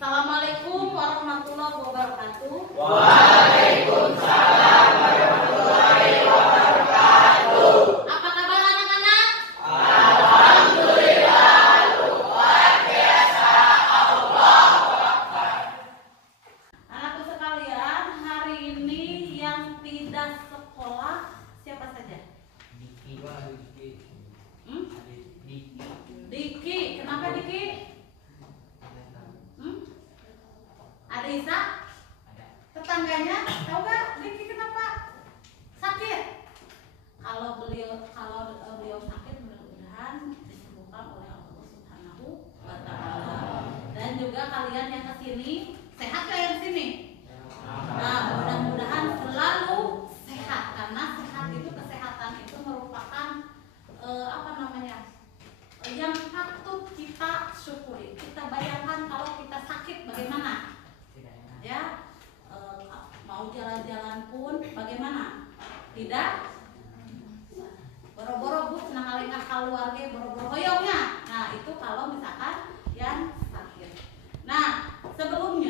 Assalamualaikum warahmatullahi wabarakatuh. Waalaikumsalam warahmatullahi wabarakatuh. Apa kabar anak-anak? Alhamdulillah, luar biasa. Allahu Akbar. Anakku sekalian, hari ini yang tidak sekolah siapa saja? Diki. Diki. Kenapa Diki? Ada Isa? Tetangganya? Tahu gak Diki kenapa sakit? Kalau beliau sakit, mudah-mudahan disembuhkan oleh Allah Subhanahu wa Ta'ala. Dan juga kalian yang kesini sehat gak yang sini? Nah, mudah-mudahan selalu sehat, karena sehat itu, kesehatan itu merupakan yang patut kita syukuri. Kita bayangkan kalau kita sakit bagaimana? Ya, mau jalan-jalan pun bagaimana? Tidak. Boro-boro bu senang alengah keluarga, boro-boro hoyongnya. Nah, itu kalau misalkan yang sakit. Nah, sebelum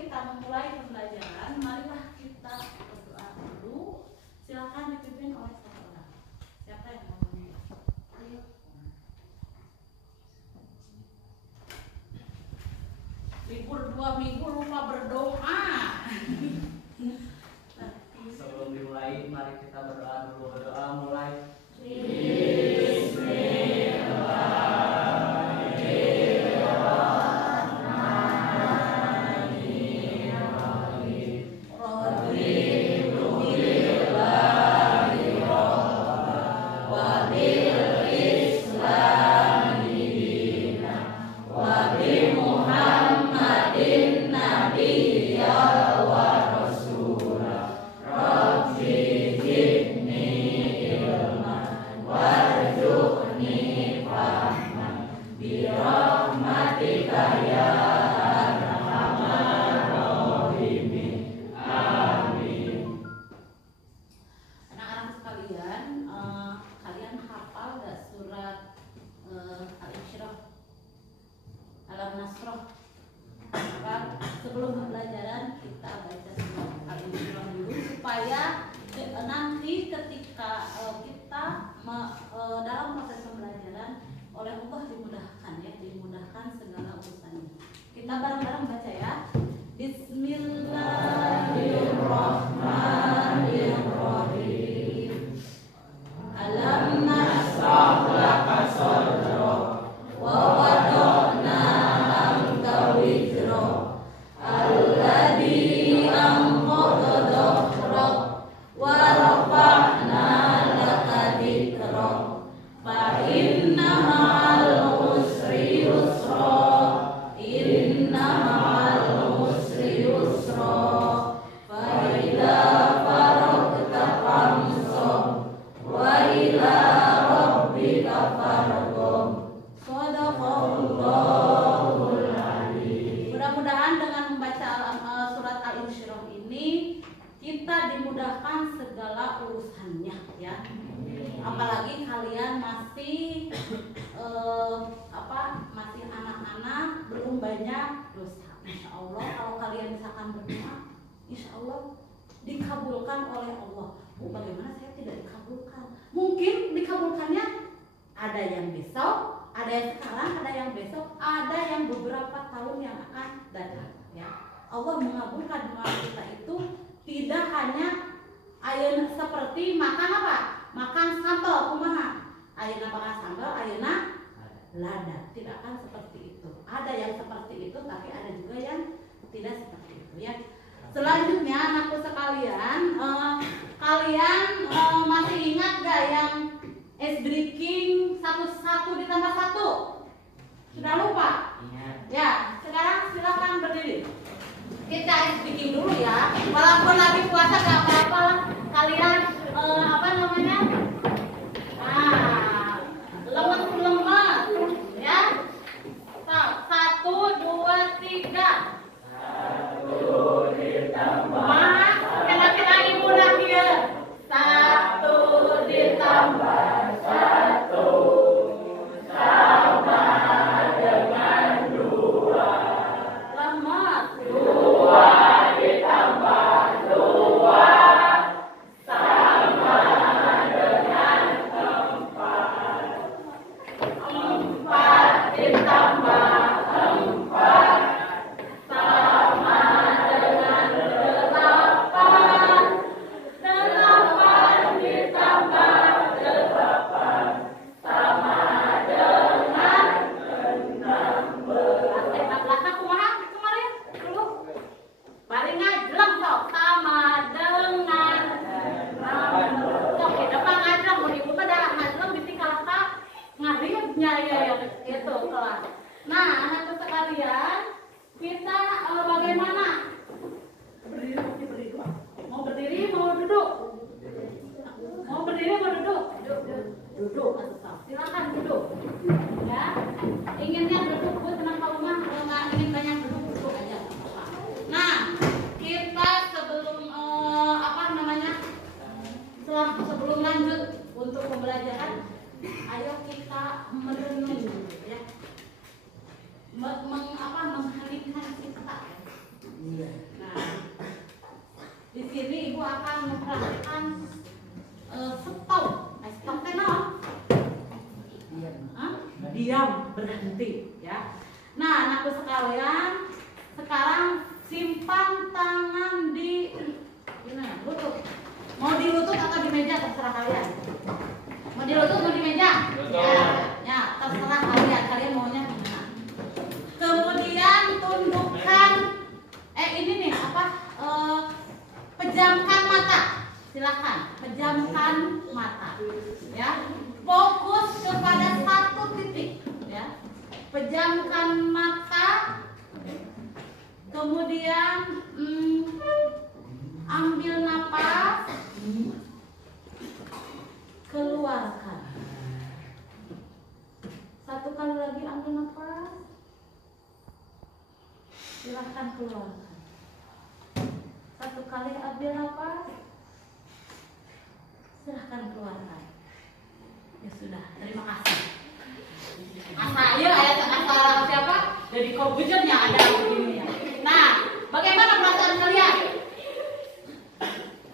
kita memulai pembelajaran, marilah kita berdoa dulu. Silakan dipimpin oleh seseorang. Siapa yang mau memulai? Ayo. Libur 2 minggu lupa berdoa. Sebelum dimulai, mari kita berdoa dulu. Berdoa mulai. Anak-anak sekalian, kalian hafal gak surat Al-Insyirah, Alam-Nasroh? Sebelum pembelajaran kita baca surat Al-Insyirah dulu, supaya nanti ketika kita dalam proses pembelajaran oleh Allah dimudahkan segala urusannya. Kita bareng-bareng baca ya. Bismillahirrahmanirrahim. Alam nashrah laka sadrak wa wada'na anka wizrak alladzi anqadha dhahrak wa rafa'na laka dhikrak fa inna ma'al usri yusra inna ma'al usri yusra fa idza faragta fansab wa ila rabbika farghab. Shadaqallahul alim. Mudah-mudahan dengan membaca surat Al-Insyirah ini kita dimudahkan segala urusannya ya. Apalagi kalian masih masih anak-anak, belum banyak dosa. Insya Allah kalau kalian misalkan berdoa, insya Allah dikabulkan oleh Allah. Oh, bagaimana saya tidak dikabulkan? Mungkin dikabulkannya ada yang besok, ada yang sekarang, ada yang besok, ada yang beberapa tahun yang akan datang ya. Allah mengabulkan doa kita itu tidak hanya ayeuna seperti makan apa? Makan sambal kumaha? Ayeuna makan sambal, ayeuna lada. Tidak akan seperti itu. Ada yang seperti itu, tapi ada juga yang tidak seperti itu ya. Selanjutnya anakku sekalian, kalian masih ingat gak yang ice breaking 1 ditambah 1? Sudah lupa? Ingat. Ya, sekarang silakan berdiri. Kita ice breaking dulu ya. Walaupun lagi puasa gak apa-apa lah. Kalian lemes-lemes ya. 1, 2, 3. 1 ditambah Mas, kena ibu lagi ya. 1 ditambah 1 tambah berhenti ya. Nah, anakku sekalian, sekarang simpan tangan di gimana? Lutut. Mau di lutut atau di meja terserah kalian. Mau di lutut mau di meja? Ya, terserah kalian. Kalian maunya gimana? Kemudian tundukkan ini nih apa? Pejamkan mata. Silakan, pejamkan mata. Ya. Fokus kepada satu titik, ya. Pejamkan mata. Kemudian ambil napas, keluarkan. Satu kali lagi ambil napas, silahkan keluarkan. Satu kali ambil napas, silahkan keluarkan. Ya sudah, terima kasih. Asal siapa? Jadi komputernya ada begini ya. Nah, bagaimana perasaan kalian?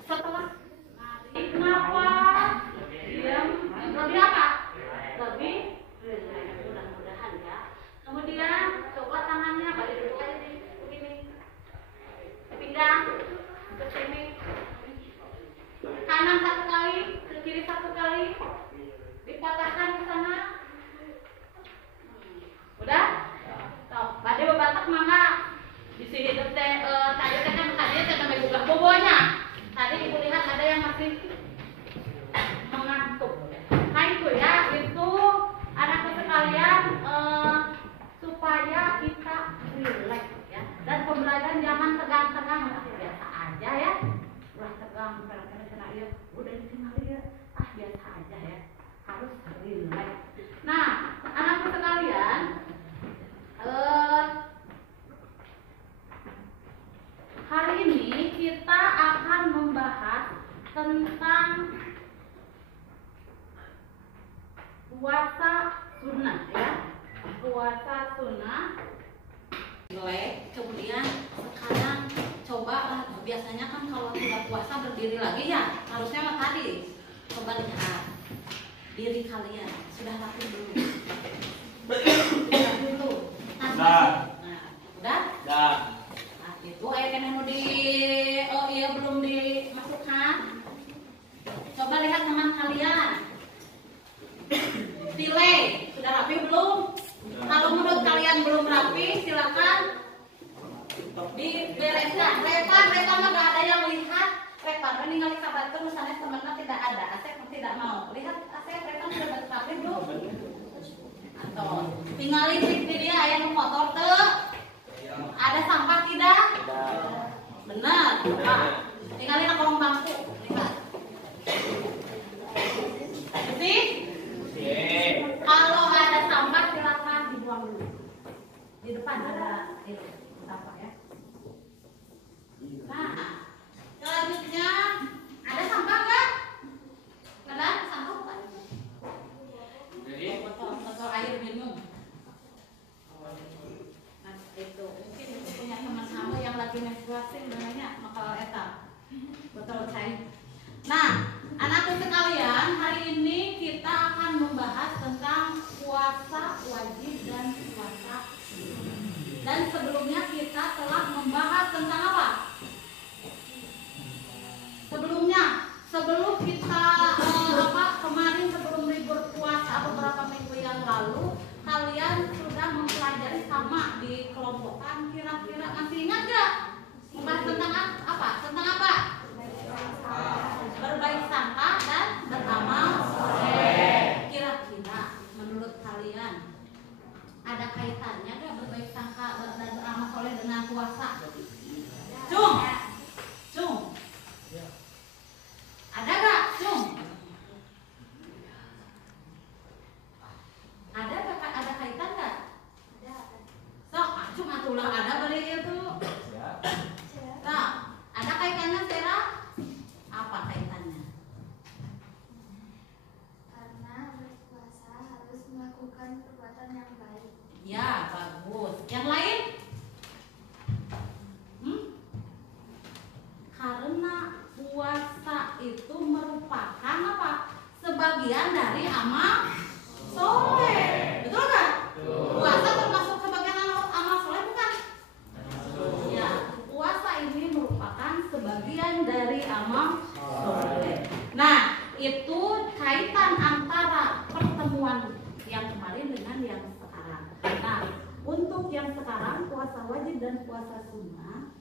Setelah narik nafas, diam, lebih apa? Lebih mudah-mudahan ya. Kemudian coba tangannya balik dulu aja nih, begini. Pinggang ke sini. Kanan satu kali, ke kiri satu kali. Dipatahkan ke sana. Udah? Tuh, badai bebatak mangga. Di sini tadi kan sampai buka bobonya. Tadi ibu lihat ada yang masih mengantuk. Nah itu ya, itu anakku sekalian supaya kita relax ya. Dan pembelajaran jangan tegang-tegang, biasa aja ya. Udah tegang, kena ya, udah ditinggal ya. Biasa aja ya. Harus relax. Nah, anakku sekalian, hari ini kita akan membahas tentang puasa sunnah ya. Puasa sunnah. Kemudian sekarang coba biasanya kan kalau tidak puasa berdiri lagi ya. Harusnya mah tadi. Coba lihat diri kalian sudah rapi belum? Sudah dulu. Nah, udah? Dah. Nah, itu air mau di belum dimasukkan. Coba lihat tangan kalian. Delay, sudah rapi belum? Kalau menurut kalian belum rapi, silakan dibereskan. Repan mah gak ada yang lihat. Repan, ningali kabar terus, teman-teman tidak ada. Asep tidak mau. Lihat Asep, Repan sudah rapi belum? Atau tinggalin di dia yang motor tuh. Ada sampah tidak? Benar. Nah, tinggalin kolong bangku. Lihat. Bersih? Kalau ada sampah silakan dibuang dulu. Di depan ada sampah ya. Nah, selanjutnya ada sampah nggak? Ada sampah bukan? Botol air minum. Nah, itu mungkin punya teman kamu yang lagi menstruasi namanya makal eta. Botol cair. Nah, anakku sekalian, hari ini kita akan membahas tentang puasa wajib dan puasa sunnah. Dan sebelumnya kita telah membahas tentang apa? Sebelum kita kemarin sebelum libur puasa beberapa minggu yang lalu, kalian sudah mempelajari sama di kelompokan. Kira-kira masih ingat gak? Membahas tentang apa? Tentang apa? Berbaik sangka dan beramal soleh. Kira-kira menurut kalian ada kaitannya gak berbaik sangka dan beramal soleh dengan puasa? Cung. Ada gak, Cung? Ada kaitan gak? Ada. Sok, Cung atulah ada beli itu. Sok, ada kaitannya Sera? Apa kaitannya? Karena berpuasa harus melakukan perbuatan yang baik. Ya, bagus. Yang lain? puasa wajib dan puasa sunnah,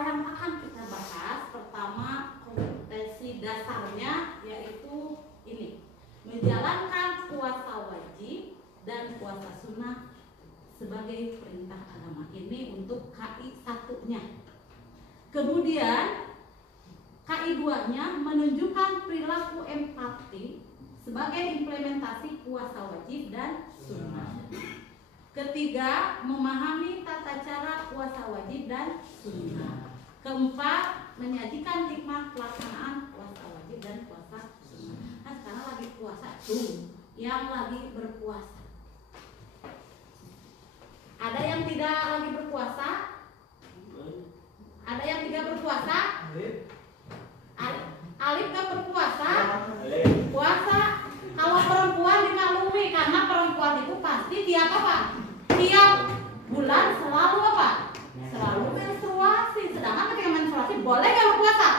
yang akan kita bahas pertama kompetensi dasarnya yaitu ini, menjalankan puasa wajib dan puasa sunnah sebagai perintah agama. Ini untuk KI 1-nya. Kemudian KI 2-nya menunjukkan perilaku empati sebagai implementasi puasa wajib dan sunnah. Ketiga, memahami tata cara puasa wajib dan sunnah. Keempat, menyajikan hikmah pelaksanaan puasa wajib dan puasa sunnah. Nah, sekarang lagi puasa tuh, yang lagi berpuasa. Ada yang tidak lagi berpuasa? Ada yang tidak berpuasa? Alif gak berpuasa? Puasa. Kalau perempuan dimaklumi karena perempuan itu pasti tiap apa? Tiap bulan selalu apa? Selalu menstruasi. Sedangkan ketika menstruasi boleh gak berpuasa?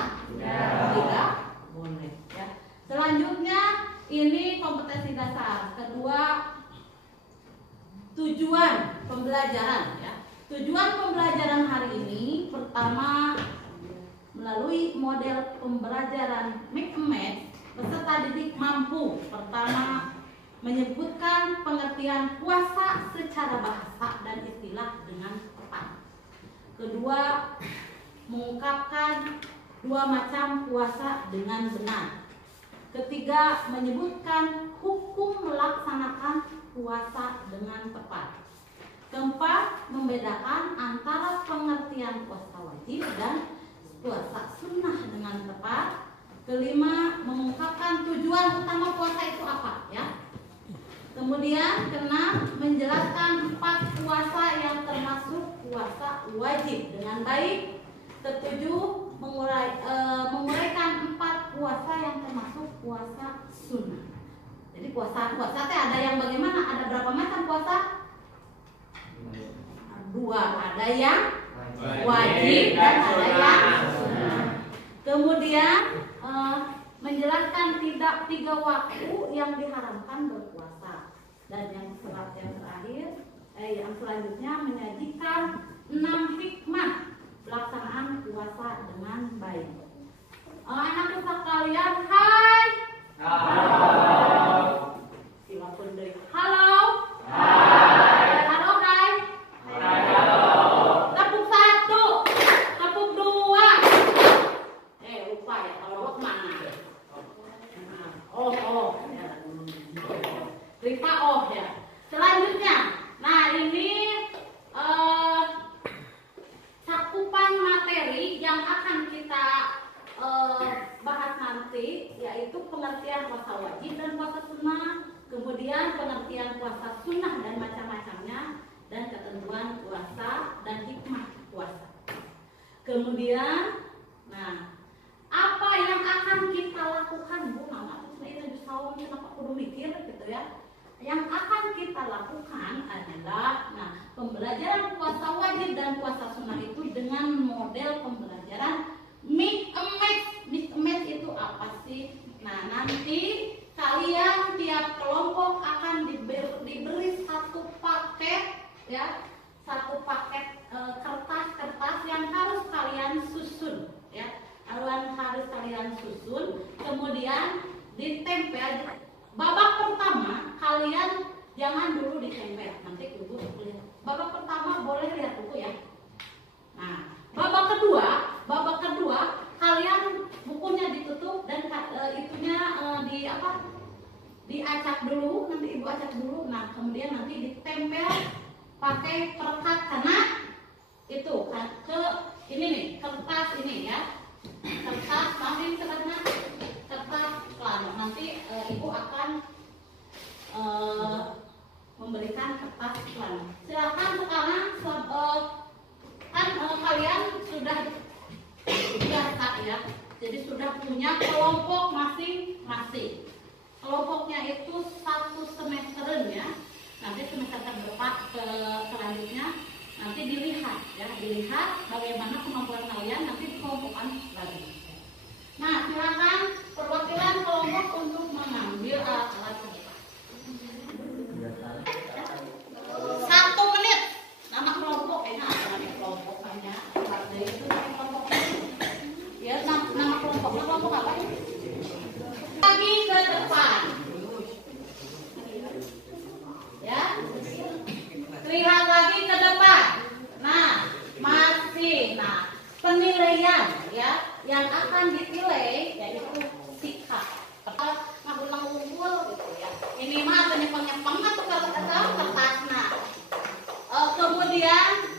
Tidak boleh. Ya. Selanjutnya ini kompetensi dasar. Kedua, tujuan pembelajaran. Ya. Tujuan pembelajaran hari ini pertama melalui model pembelajaran Make a Match, peserta didik mampu pertama menyebutkan pengertian puasa secara bahasa dan istilah dengan tepat. Kedua, mengungkapkan dua macam puasa dengan benar. Ketiga, menyebutkan hukum melaksanakan puasa dengan tepat. Keempat, membedakan antara pengertian puasa wajib dan puasa sunnah dengan tepat. Kelima, mengungkapkan tujuan utama puasa itu apa, ya. Kemudian keenam, menjelaskan 4 puasa yang termasuk puasa wajib dengan baik. Ketujuh, menguraikan 4 puasa yang termasuk puasa sunnah. Jadi puasa teh ada yang bagaimana? Ada berapa macam puasa? 2, ada yang wajib dan ada yang sunnah. Kemudian menjelaskan 3 waktu yang diharamkan berpuasa. Dan yang terakhir, yang selanjutnya menyajikan 6 hikmah pelaksanaan puasa dengan baik. Anak sekalian, hai. Silakan deh. Halo. Hai. Halo, hai. Tepuk 1, tepuk 2. Lupa ya kalau kemana? Oh ya. Rita ya. Selanjutnya, nah ini cakupan materi yang akan kita bahas nanti, yaitu pengertian puasa wajib dan puasa sunnah, kemudian pengertian puasa sunnah dan macam-macamnya, dan ketentuan puasa dan hikmah puasa. Kemudian, nah, apa yang akan kita lakukan, Bu? Mama itu bisa kenapa kudu mikir gitu ya. Yang akan kita lakukan adalah, nah, pembelajaran puasa wajib dan puasa sunnah itu dengan model pembelajaran Make a Match. Make a Match itu apa sih? Nah, nanti kalian tiap kelompok akan diberi satu paket, ya, satu paket kertas-kertas yang harus kalian susun, ya, harus kalian susun, kemudian ditempel. Babak pertama kalian jangan dulu ditempel, nanti dulu lihat. Babak pertama boleh lihat buku ya. Nah, babak kedua kalian bukunya ditutup dan itunya diacak dulu, nanti ibu acak dulu. Nah, kemudian nanti ditempel pakai perekat karena itu ke ini nih, kertas ini ya. Kertas maafin sebenarnya kertas plano. Nanti ibu akan memberikan kertas plano. Silakan sekarang kan kalian sudah biasa ya. Jadi sudah punya kelompok masing-masing. Kelompoknya itu 1 semesteran ya. Nanti semester selanjutnya nanti dilihat ya, bagaimana kemampuan kalian nanti kelompokan lagi. Nah, silakan perwakilan kelompok untuk mengambil alat-alat kertas. 1 menit nama kelompok. penilaian ya yang akan dinilai yaitu sikap apa ngabul-ngabul gitu ya. Ini mah nyepeng-nyepeng atau kertasna. Kemudian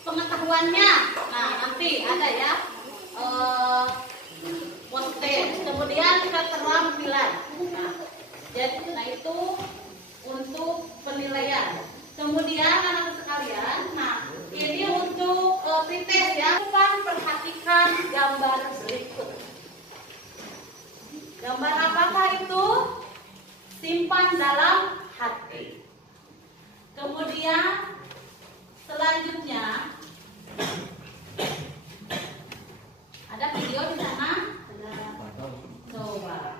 pengetahuannya, nah nanti ada ya positif. Kemudian keterampilan. Nah itu untuk penilaian. Kemudian anak sekalian, nah ini untuk pretest ya. Perhatikan gambar berikut. Gambar apakah itu? Simpan dalam hati. Kemudian selanjutnya ada video di sana. Coba.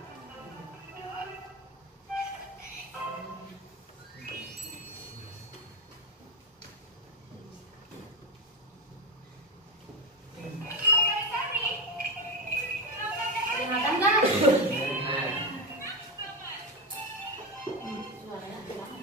Kelihatan nggak? Suaranya hilang.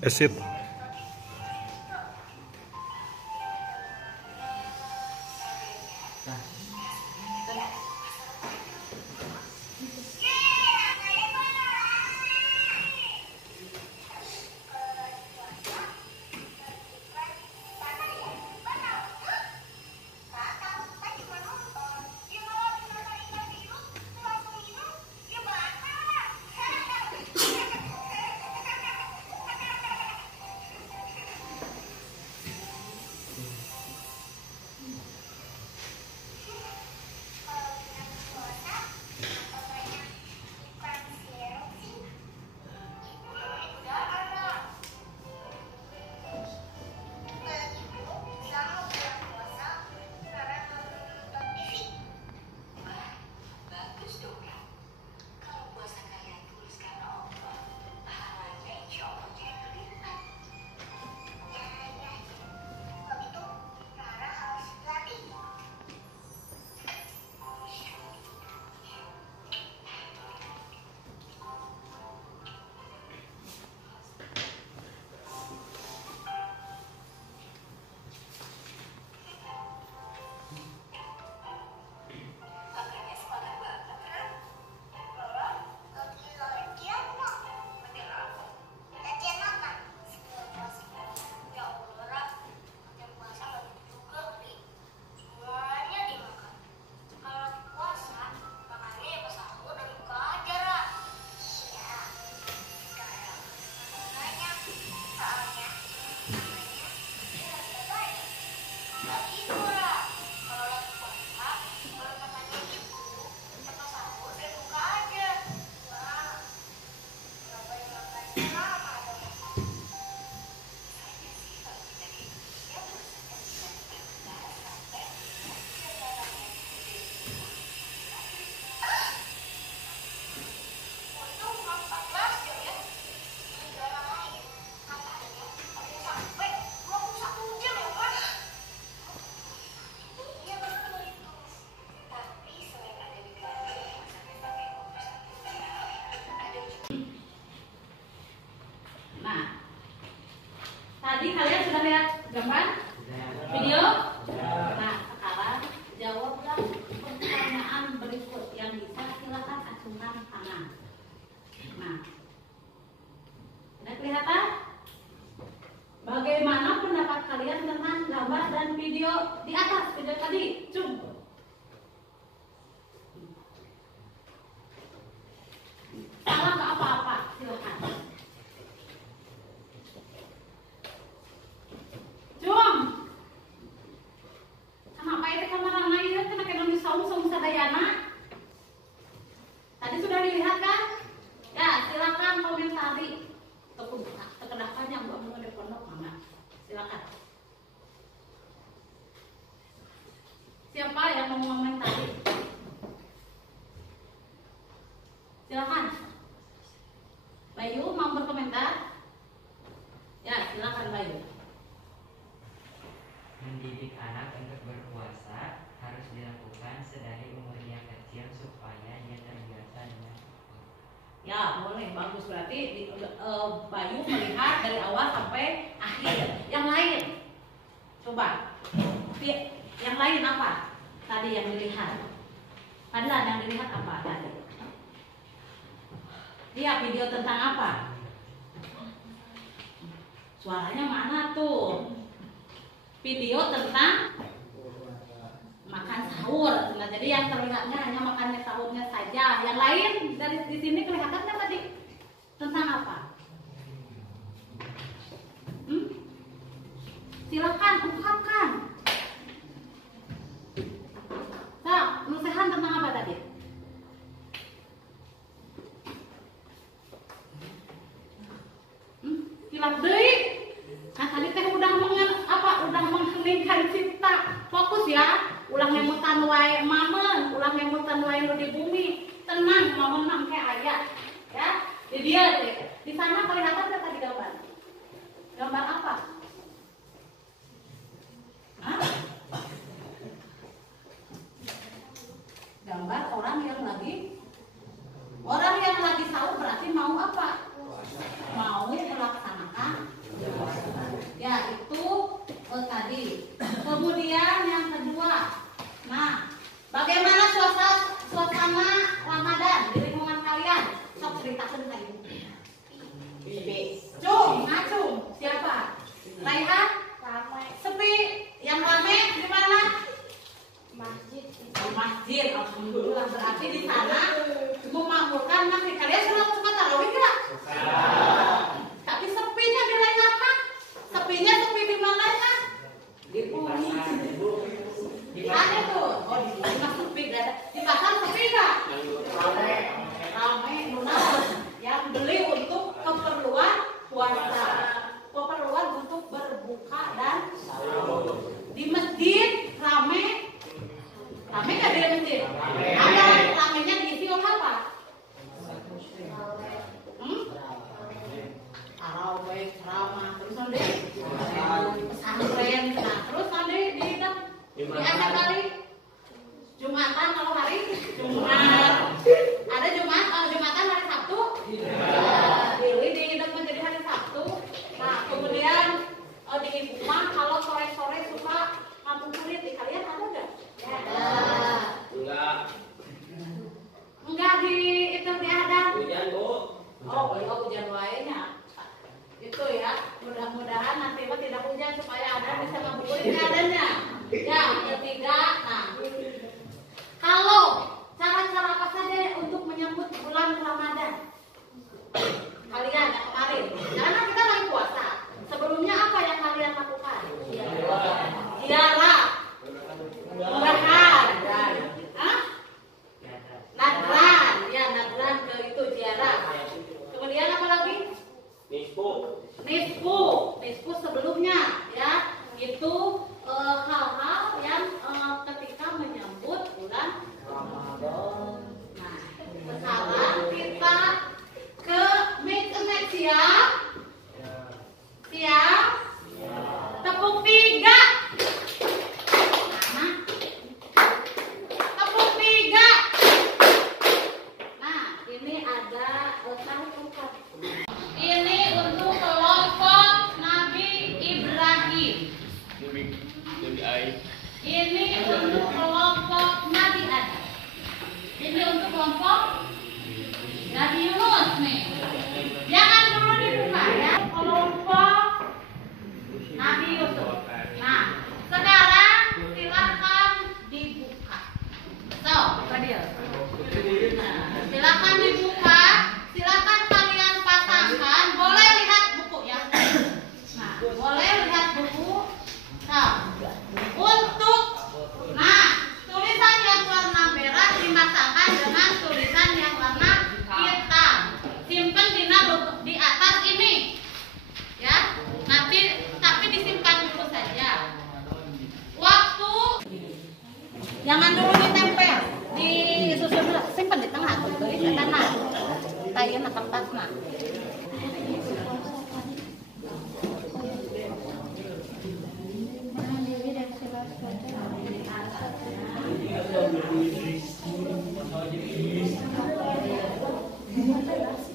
Exit. Ya boleh, bagus, berarti Bayu melihat dari awal sampai akhir. Yang lain, coba. Yang lain apa? Tadi yang dilihat. Padahal yang dilihat apa tadi? Dia video tentang apa? Suaranya mana tuh? Video tentang makan sahur. Nah, jadi yang terlihatnya hanya makannya sahurnya saja. Yang lain dari di sini kelihatannya tadi tentang apa? Silakan ungkapkan. Nah, nusehan tentang apa tadi? Hilap deui. Nah, tadi teh udah udah mengheningkan cipta. Fokus ya. Ulang ngemutan wae mamen, ulang ngemutan wae nu di bumi. Tenang, mamen mah kayak ayat. Ya. Di dia deh. Di sana kelihatan enggak tadi gambar? Gambar apa? Hah? Gambar orang yang lagi sahur, berarti mau apa? Mau melaksanakan ya itu tadi. Kemudian yang kedua, nah bagaimana suasana Ramadan di lingkungan kalian? Sok ceritakan tadi. Ngacung siapa? Raihan? Ramai. Sepi. Yang rame di mana? Masjid. Di masjid. Alhamdulillah, berarti di sana memakmurkan masjid. Kalian suka tarawih nggak? Tapi sepinya di lain apa? Sepinya sepi di mana ya? Di bumi. Di mana tuh? Oh, di rumah sepi. Di pasar sepi nggak? Ramai. Yang beli untuk keperluan puasa, keperluan untuk berbuka dan di masjid ramai. Ramai nggak di masjid? Ada ramainya diisi oleh apa? Tarawih, ceramah, terus nanti pesantren, nah terus nanti di akhir kali Jumatan, kalau hari Jumat ada Jumatan hari Sabtu, di hidup menjadi hari Sabtu. Nah kemudian di rumah kalau sore-sore suka ngabuburit, di kalian ada nggak? Enggak di itu diadang. Hujan, Bu. Oh, hujan waenya. Itu ya, mudah-mudahan nanti mah tidak hujan supaya ada bisa ngabuburit adanya. Ya, ketiga, nah kalau cara-cara apa saja untuk menyambut bulan Ramadan kalian yang kemarin, karena kita lagi puasa, sebelumnya apa yang kalian lakukan? Ziarah, murahan, nadran, ya nadran ke itu ziarah. Kemudian apa lagi? Nisfu sebelumnya ya, itu hal-hal yang ketika menyambut bulan Ramadan. Nah, sekarang kita ke mix ya. Siap? Tepuk 3. Nah, tepuk 3. Nah, ini ada ungkap. Ini untuk kelompok Nabi Ibrahim. Ini untuk kelompok Nabi Adam. Ini untuk kelompok Nabi Yunus nih. Jangan dulu dibuka ya. Kelompok Nabi Yusuf. Nah, sekarang silakan dibuka. So, Fadil. Nah, silakan dibuka. Silakan kalian pasangkan. Boleh lihat buku ya. Nah, boleh lihat buku. Nah, untuk tulisan yang warna merah dipasangkan dengan tulisan yang warna hitam. Simpan di atas ini, ya. Nanti tapi disimpan dulu saja. Waktu jangan dulu ditempel, disusun dulu. Simpan di tengah tuh, di kanan. Tayeuna kertasna. Thank you.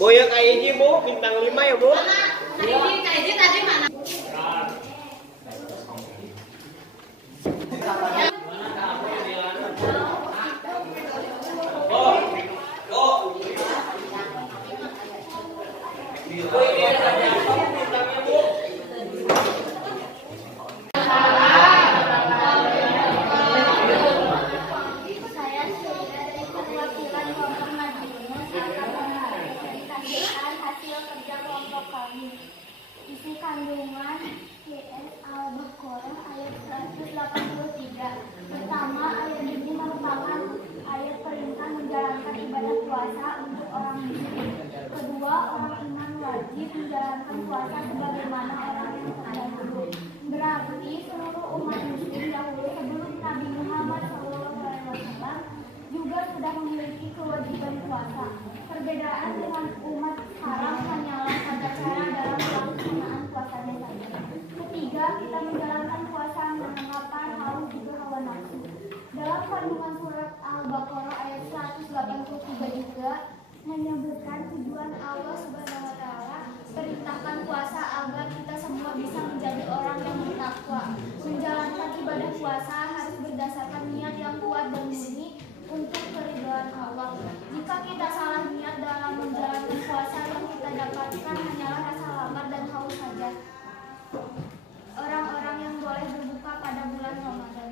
Bu, ya kayak ini Bu, bintang 5 ya Bu. Kayak tadi mana? Saya dari perwakilan kelompok Madinah akan mempresentasikan hasil kerja kelompok kami. Isi kandungan YS Al-Baqarah ayat 183. Pertama, ayat ini merupakan ayat perintah menjalankan ibadah puasa untuk orang muslim. Kedua, orang iman wajib menjalankan puasa sebagaimana orang yang terdahulu. Berarti seluruh umat muslim dahulu sebelum Nabi Muhammad SAW juga sudah memiliki kewajiban puasa. Perbedaan dengan umat sekarang hanyalah pada cara dalam pelaksanaan puasanya saja. Ketiga, kita menjalankan puasa mengapa haus juga hawa nafsu. Dalam kandungan surat Al-Baqarah ayat 183 juga menyebutkan tujuan Allah Subhanahu wa taala perintahkan puasa agar kita semua bisa menjadi orang yang bertakwa. Menjalankan ibadah puasa harus berdasarkan niat yang kuat dan murni untuk keridhaan Allah. Jika kita salah niat dalam menjalankan puasa, yang kita dapatkan hanyalah rasa lapar dan haus saja. Orang-orang yang boleh berbuka pada bulan Ramadan.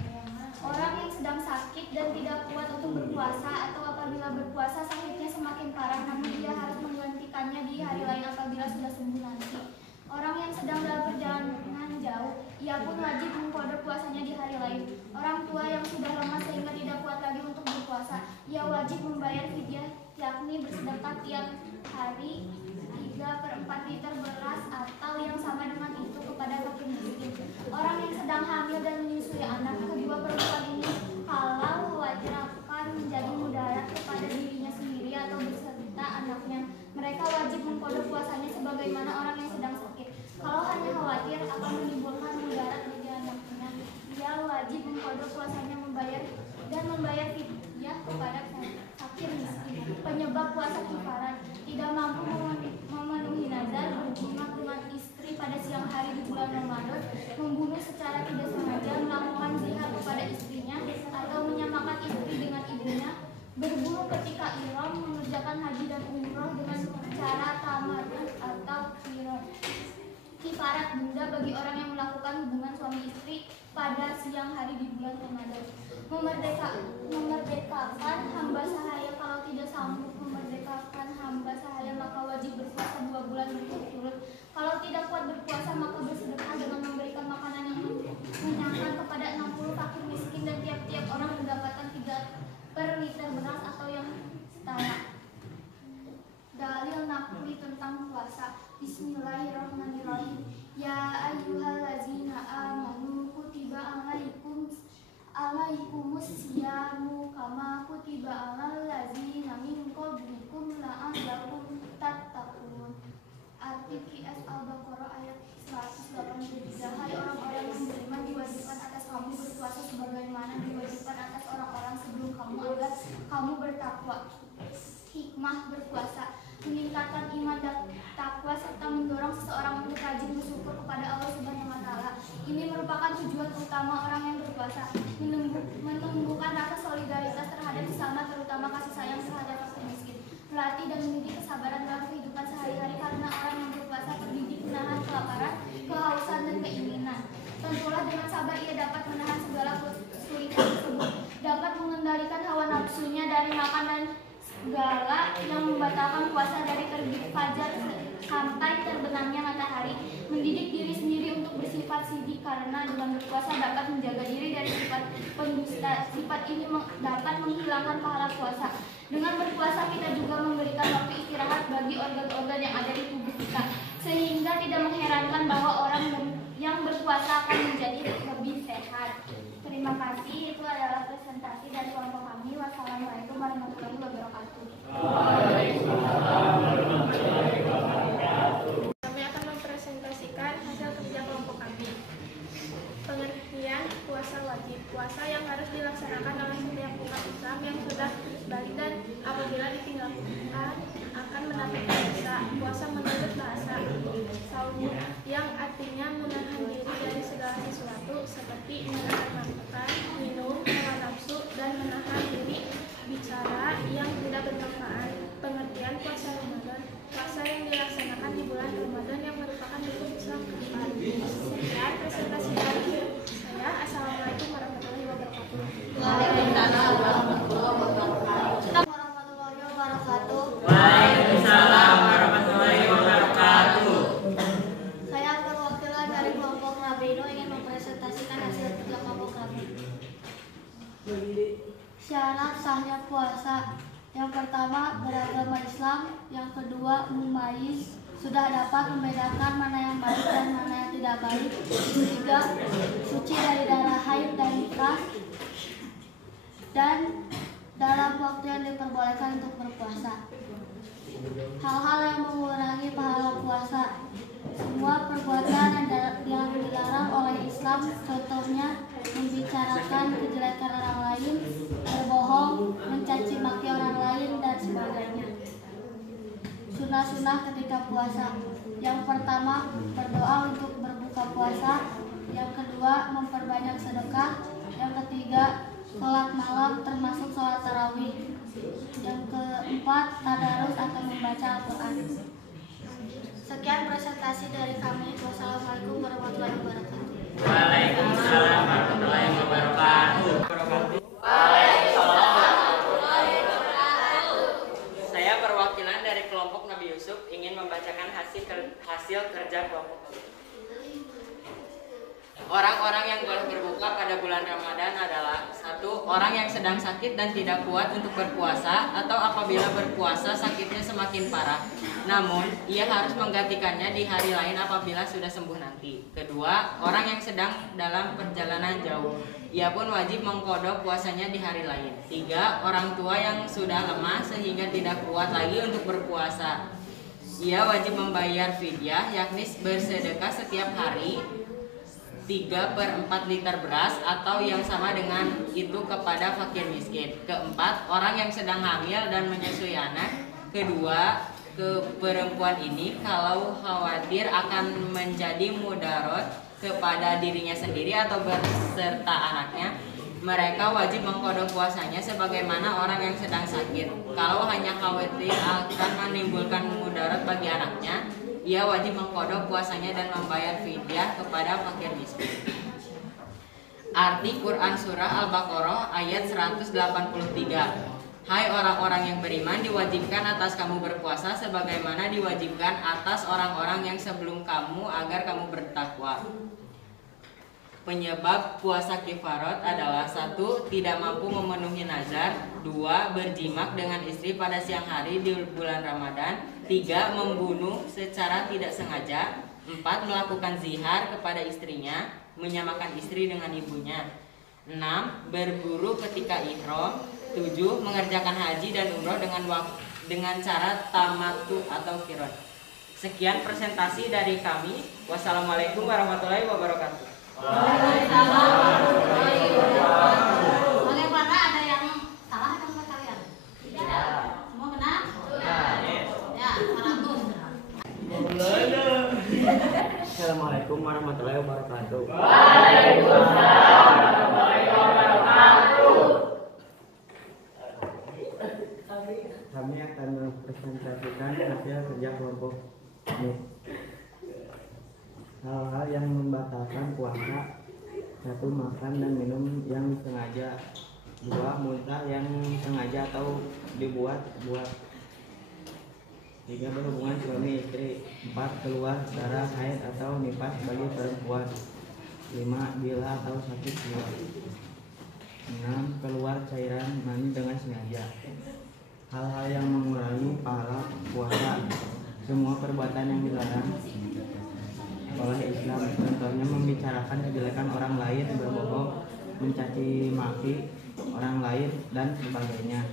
Orang yang sedang sakit dan tidak kuat untuk berpuasa atau apabila berpuasa sakitnya semakin parah namun dia harus menggantikannya di hari lain apabila sudah sembuh nanti. Orang yang sedang dalam perjalanan jauh, ia pun wajib mengqada puasanya di hari lain. Orang tua yang sudah lemah sehingga tidak kuat lagi untuk berpuasa, ia wajib membayar fidyah, yakni bersedekah tiap hari 3/4 liter beras atau yang sama dengan itu kepada fakir miskin. Orang yang sedang hamil dan menyusui anak, kedua perempuan ini kalau khawatir akan menjadi mudarat kepada dirinya sendiri atau beserta anaknya, mereka wajib mengqada puasanya sebagaimana orang yang sedang sakit. Kalau hanya khawatir akan menimbulkan mudarat bagi anaknya, ia wajib mengqada puasanya membayar fidyah kepada fakir miskin. Penyebab puasa kifarat: tidak mampu memenuhi nazar, berjumah dengan istri pada siang hari di bulan Ramadan, membunuh secara tidak sengaja, melakukan zihar kepada istrinya atau menyamakan istri dengan ibunya, berburu ketika ihram, mengerjakan haji dan umroh dengan cara tamattu atau qiran. Kifarat denda bagi orang yang melakukan hubungan suami istri pada siang hari di bulan Ramadan. Memerdekakan hamba sahaya: kalau tidak sanggup memerdekakan hamba sahaya maka wajib berpuasa 2 bulan berturut-turut. Kalau tidak kuat berpuasa maka bersedekah dengan memberikan makanan yang mengenyangkan kepada 60 fakir miskin dan tiap-tiap orang mendapatkan 3 liter beras atau yang setara. Dalil naqli tentang puasa. Bismillahirrahmanirrahim. Ya ayyuhallazina amanu kutiba alaikumus siyamu kama kutiba alal ladzina min qablikum la'allakum tattaqun. Arti QS Al-Baqarah ayat 183. Hai orang-orang yang beriman, diwajibkan atas kamu berpuasa sebagaimana diwajibkan atas orang-orang sebelum kamu agar kamu bertakwa. Hikmah berpuasa: meningkatkan iman dan takwa serta mendorong seseorang untuk rajin bersyukur kepada Allah Subhanahu wa taala. Ini merupakan tujuan utama orang yang berpuasa, menumbuhkan rasa solidaritas terhadap sesama, terutama kasih sayang terhadap fakir miskin, melatih dan mendidik kesabaran dalam kehidupan sehari-hari karena orang yang berpuasa terdidik menahan kelaparan, kehausan dan keinginan. Tentulah dengan sabar ia dapat menahan segala kesulitan tersebut, dapat mengendalikan hawa nafsunya dari makan dan segala yang membatalkan puasa dari terbit fajar sampai terbenamnya matahari, mendidik diri sendiri untuk bersifat sidik karena dengan berpuasa dapat menjaga diri dari sifat pendusta. Sifat ini dapat menghilangkan pahala puasa. Dengan berpuasa kita juga memberikan waktu istirahat bagi organ-organ yang ada di tubuh kita, sehingga tidak mengherankan bahwa orang yang berpuasa akan menjadi lebih sehat. Terima kasih. Itu adalah presentasi dari kelompok kami. Wassalamualaikum warahmatullahi wabarakatuh. Kami akan mempresentasikan hasil kerja kelompok kami. Pengertian puasa wajib: puasa yang harus dilaksanakan oleh setiap umat Islam yang sudah balik dan apabila ditinggalkan akan mendapatkan dosa as-sawm, yang artinya menahan diri dari segala sesuatu seperti menahan makan, minum, hawa nafsu, dan menahan diri bicara yang tidak bermanfaat. Pengertian puasa Ramadan: puasa yang dilaksanakan di bulan Ramadan yang merupakan rukun Islam keempat. Sekian presentasi dari saya. Assalamualaikum warahmatullahi wabarakatuh. Waalaikumsalam warahmatullahi wabarakatuh. Waalaikumsalam warahmatullahi wabarakatuh. Saya perwakilan dari kelompok Rabino ingin mempresentasikan hasil kerja kelompok kami. Syarat sahnya puasa: yang pertama, beragama Islam; yang kedua, mumayyiz, sudah dapat membedakan mana yang baik dan mana yang tidak baik; ketiga, suci dari darah haid dan nifas; dan dalam waktu yang diperbolehkan untuk berpuasa. Hal-hal yang mengurangi pahala puasa: semua perbuatan yang dilarang oleh Islam, contohnya membicarakan kejelekan orang lain, berbohong, mencaci maki orang lain, dan sebagainya. Sunnah-sunnah ketika puasa: yang pertama, berdoa untuk berbuka puasa; yang kedua, memperbanyak sedekah; yang ketiga, sholat malam termasuk sholat tarawih; yang keempat, tadarus atau membaca Al-Quran. Sekian presentasi dari kami. Wassalamualaikum warahmatullahi wabarakatuh. Waalaikumsalam warahmatullahi wabarakatuh. Saya perwakilan dari kelompok Nabi Yusuf ingin membacakan hasil kerja kelompok kami. Orang-orang yang boleh berbuka pada bulan Ramadan adalah: 1. Orang yang sedang sakit dan tidak kuat untuk berpuasa, atau apabila berpuasa sakitnya semakin parah, namun ia harus menggantikannya di hari lain apabila sudah sembuh nanti. 2. Orang yang sedang dalam perjalanan jauh, ia pun wajib mengqadha puasanya di hari lain. 3. Orang tua yang sudah lemah sehingga tidak kuat lagi untuk berpuasa, ia wajib membayar fidyah, yakni bersedekah setiap hari 3/4 liter beras atau yang sama dengan itu kepada fakir miskin. 4. Orang yang sedang hamil dan menyusui anak. 2. Ke perempuan ini kalau khawatir akan menjadi mudarat kepada dirinya sendiri atau beserta anaknya, mereka wajib mengqadha puasanya sebagaimana orang yang sedang sakit. Kalau hanya khawatir akan menimbulkan mudarat bagi anaknya, ia wajib mengqadha puasanya dan membayar fidyah kepada fakir miskin. Arti Quran Surah Al-Baqarah ayat 183. Hai orang-orang yang beriman, diwajibkan atas kamu berpuasa sebagaimana diwajibkan atas orang-orang yang sebelum kamu agar kamu bertakwa. Penyebab puasa kifarat adalah: 1. Tidak mampu memenuhi nazar; 2. Berjimak dengan istri pada siang hari di bulan Ramadan; 3. Membunuh secara tidak sengaja; 4. Melakukan zihar kepada istrinya, menyamakan istri dengan ibunya; 6. Berburu ketika ihram; 7. Mengerjakan haji dan umroh dengan cara tamattu atau qiran. Sekian presentasi dari kami. Wassalamualaikum warahmatullahi wabarakatuh. Waalaikumsalam warahmatullahi wabarakatuh. Bagaimana, ada yang salah atau enggak kalian? Tidak. Semua benar? Ya, 100. Assalamualaikum warahmatullahi wabarakatuh. Waalaikumsalam warahmatullahi wabarakatuh. Kami akan mempresentasikan hasil kerja kelompok ini. Hal-hal yang membatalkan puasa: 1. Makan dan minum yang sengaja; 2. Muntah yang sengaja atau dibuat-buat; 3. Berhubungan suami istri; 4. Keluar darah haid atau nifas bagi perempuan; 5. Gila atau sakit jiwa; 6. Keluar cairan mani dengan sengaja. Hal-hal yang mengurangi pahala puasa: semua perbuatan yang dilarang oleh Islam, contohnya membicarakan kejelekan orang lain, berbohong, mencaci maki orang lain, dan sebagainya.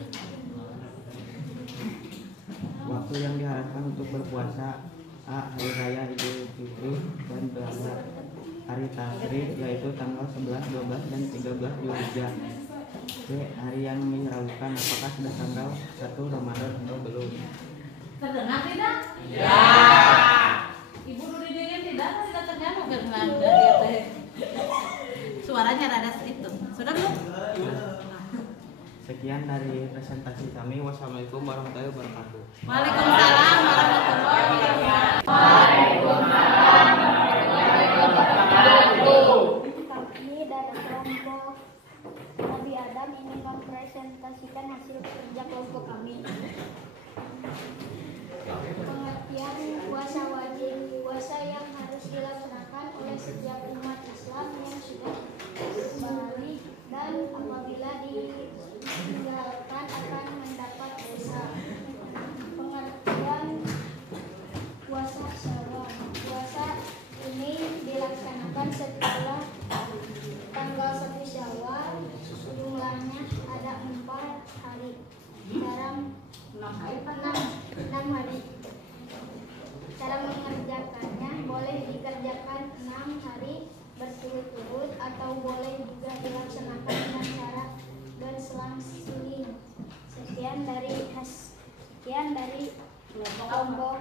Waktu yang diharapkan untuk berpuasa: A. Hari Raya Idul Fitri dan Beladha; hari Tasyrik yaitu tanggal 11, 12, dan 13 Zulhijjah. B. Hari yang menyerukan, apakah sudah tanggal 1 Ramadan atau belum? Terdengar tidak? Ya. Ibu Nuridi Pengertian puasa wajib, puasa yang harus dilaksanakan oleh setiap umat Islam yang sudah balik dan apabila ditinggalkan akan mendapat dosa. Pengertian puasa Syawal, puasa ini dilaksanakan setelah tanggal 1 Syawal, jumlahnya ada 4 hari dalam 6 hari. Cara mengerjakannya boleh dikerjakan 6 hari berturut-turut atau boleh juga dilaksanakan dengan cara berselang-seling. Sekian dari kelompok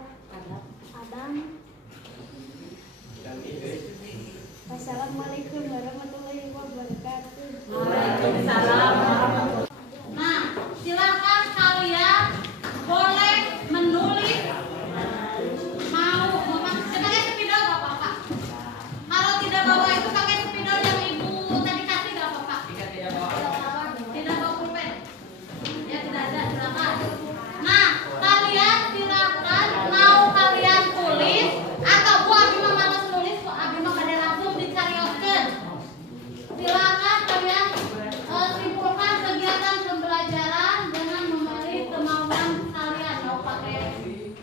Adam. Wassalamualaikum warahmatullahi wabarakatuh. Waalaikumsalam. Nah, silakan kalian boleh menulis mau pakai spidol gak apa-apa. Kalau tidak bawa itu pakai spidol yang ibu tadi kasih gak apa-apa. Tidak bawa pulpen. Ya tidak ada, silakan. Nah, kalian silakan mau kalian tulis atau Bu Abimah malas nulis, Bu Abimah pada langsung dicarioskeun. Silakan kalian simpulkan kegiatan pembelajaran dengan memilih kemauan kalian. Mau pakai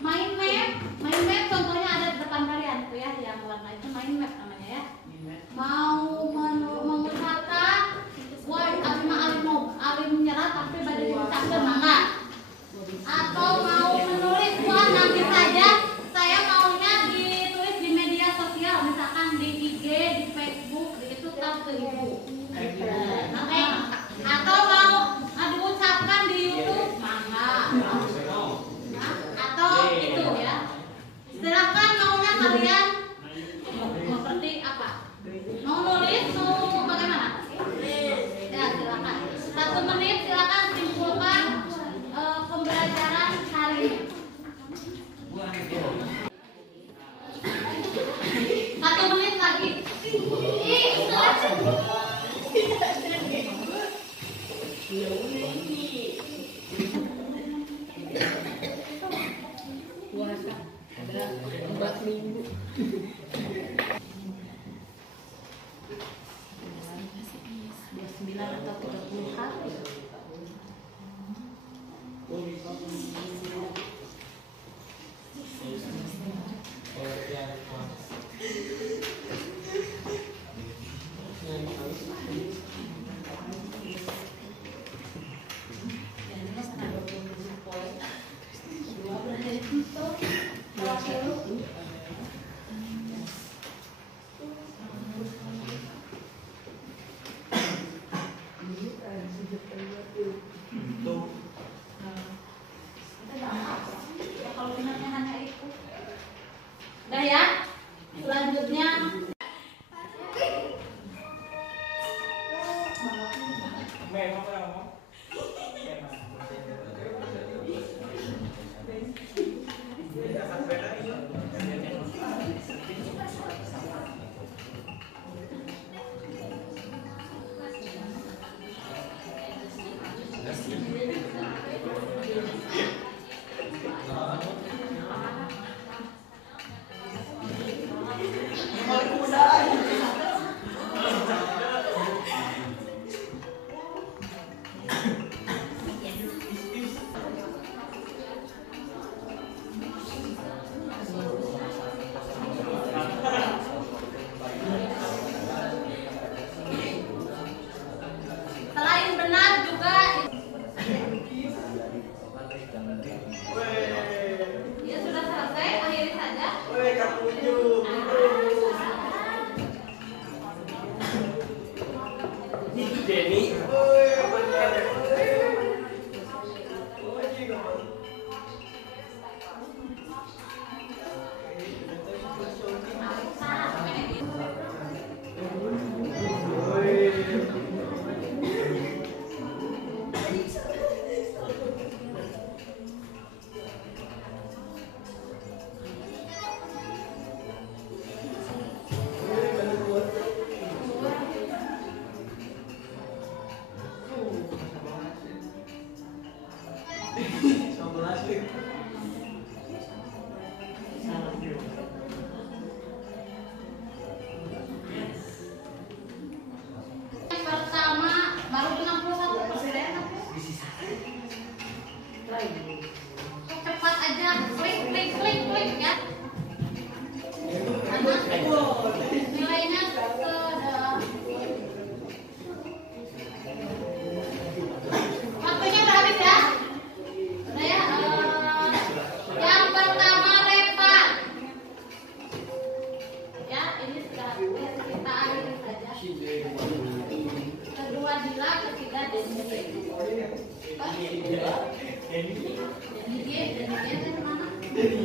mind map contohnya ada di depan kalian tuh ya, yang warna itu mind map namanya ya. Mau mengusahakan, wah Abimah alim menyerah tapi pada diucapkan mangga. Atau mau menulis, wah nanti saja saya maunya ditulis di media sosial, misalkan di IG, di Facebook, di itu tag ke ibu. Oke. Atau mau diucapkan di YouTube, mangga. Nah, atau itu ya. Silakan maunya kalian seperti apa? Mau nulis, mau bagaimana? Ya silakan. 1 menit silakan simpulkan pembelajaran hari ini. 1 menit lagi. Puasa ada 4 minggu. Dia 9 atau 30 hari.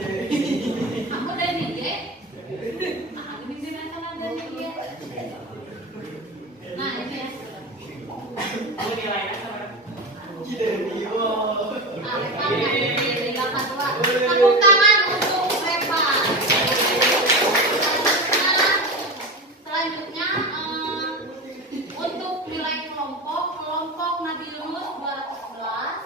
Kamu dari dia? Nah, ini dimakan dari dia. Nah, ini ya. Tepuk tangan untuk Reva. Selanjutnya untuk nilai kelompok Nabi Yunus 211.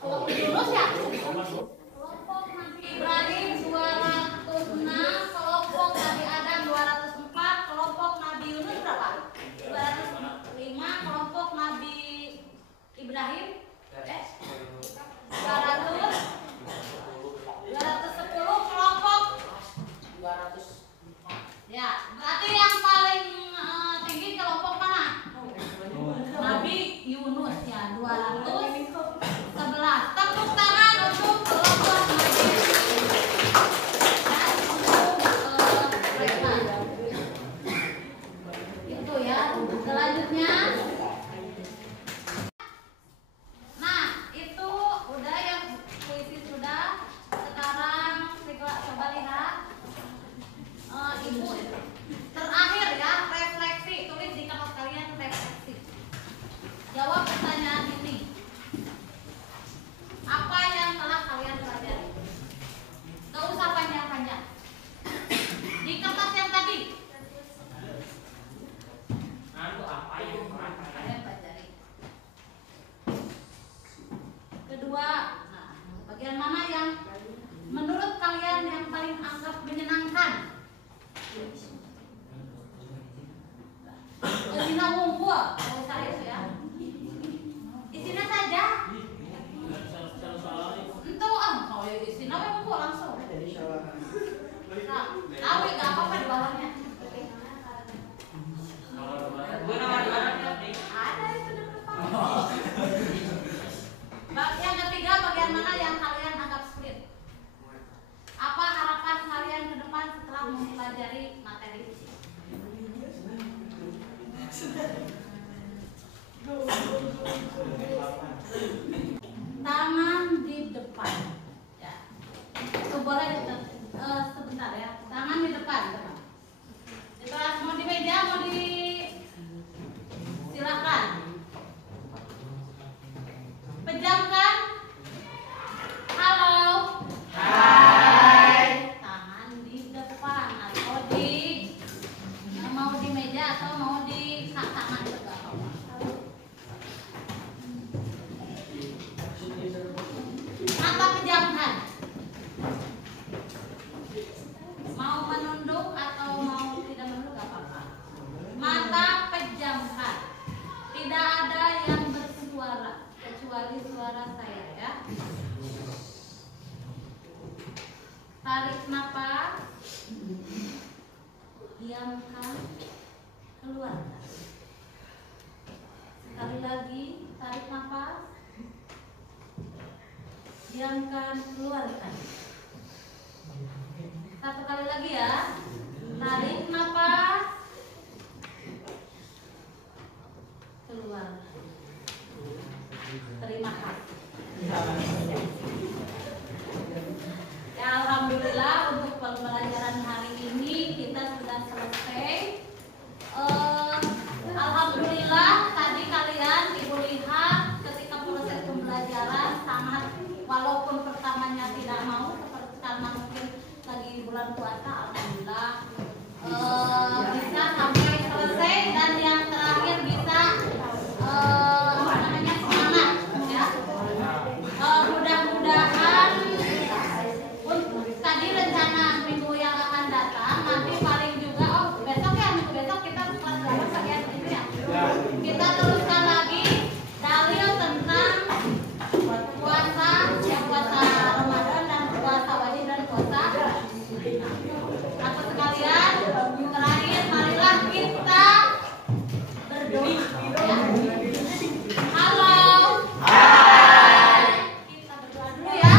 Kelompok Yunus ya? Kelompok Nabi Ibrahim 206, kelompok Nabi Adam 204, kelompok Nabi Yunus berapa? 205, kelompok Nabi Ibrahim 210, kelompok 200. Ya, berarti yang paling tinggi kelompok mana? Nabi Yunus ya, 211. Tepuk tangan untuk kelompok Nabi itu ya. Selanjutnya, nah itu udah yang puisi sudah. Sekarang coba lihat ibu terakhir ya, refleksi. Tulis di kertas kalian refleksi. Jawab pertanyaan ini. Apa yang telah kalian pelajari? Gak usah panjang-panjang. Di kertas yang tadi. Kalian pelajari. Kedua, nah, bagian mana yang menurut kalian yang paling anggap menyenangkan? Isina ngumpul, kalau serius ya. Isina saja. Itu kalau isina ngumpul langsung. Nah, tahu nggak apa-apa di bawahnya. Ada itu di depan. Yang ketiga, bagian mana yang kalian anggap sulit? Apa harapan kalian ke depan setelah mempelajari materi ini? Tangan di depan. Ya. Itu boleh sebentar ya. Tangan di depan. Mau di meja, mau di silakan. Pejamkan. Halo. Hai. Tangan di depan atau di mau di meja atau mau di tangan juga. Mata pejamkan. Mau menunduk atau mau tidak menunduk gak apa-apa. Mata pejamkan. Tidak ada yang bersuara kecuali suara saya ya. Tarik napas. Diamkan. Keluarkan. Sekali lagi, tarik napas. Diamkan, keluarkan. Satu kali lagi ya. Tarik napas. Keluarkan. Terima kasih. Ya, alhamdulillah untuk pembelajaran hari ini kita sudah selesai. Alhamdulillah tadi kalian ibu lihat ketika proses pembelajaran sangat, walaupun pertamanya tidak mau seperti karena mungkin lagi bulan puasa, alhamdulillah bisa sampai selesai dan yang terakhir bisa semangat ya. Mudah-mudahan tadi rencana minggu yang akan datang nanti paling juga besok ya, minggu besok kita kelas 8 bagian itu ya. Kita teruskan lagi dalil tentang puasa, ya puasa Ramadan dan puasa wajib dan puasa. Aku sekalian terakhir marilah kita berdoa ya. Halo. Hai. Kita berdoa dulu ya.